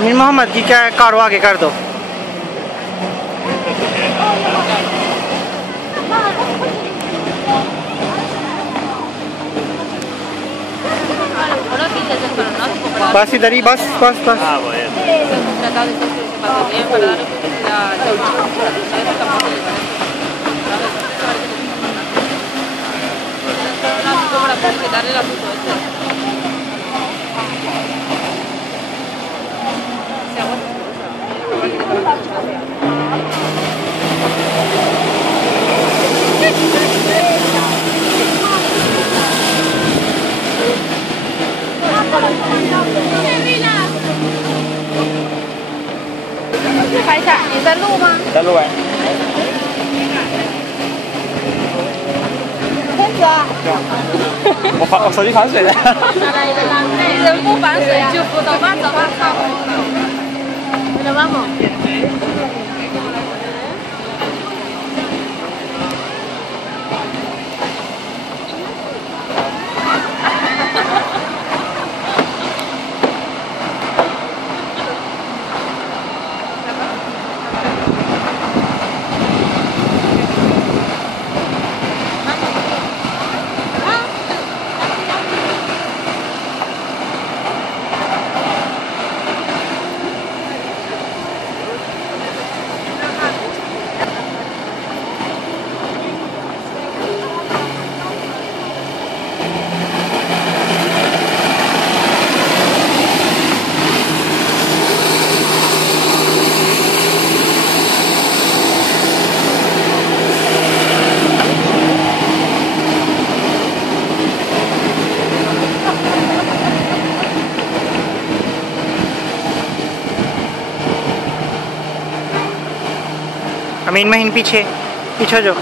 अमीन मोहम्मद की क्या कार आगे कर दो। बस इधर ही, बस बस बस।拍一下，你在录吗？在录哎。天子啊！我手机防水的。你人不防水就不懂吧？走吧，走。Pero vamos. अमीन महिन पीछे पीछे जो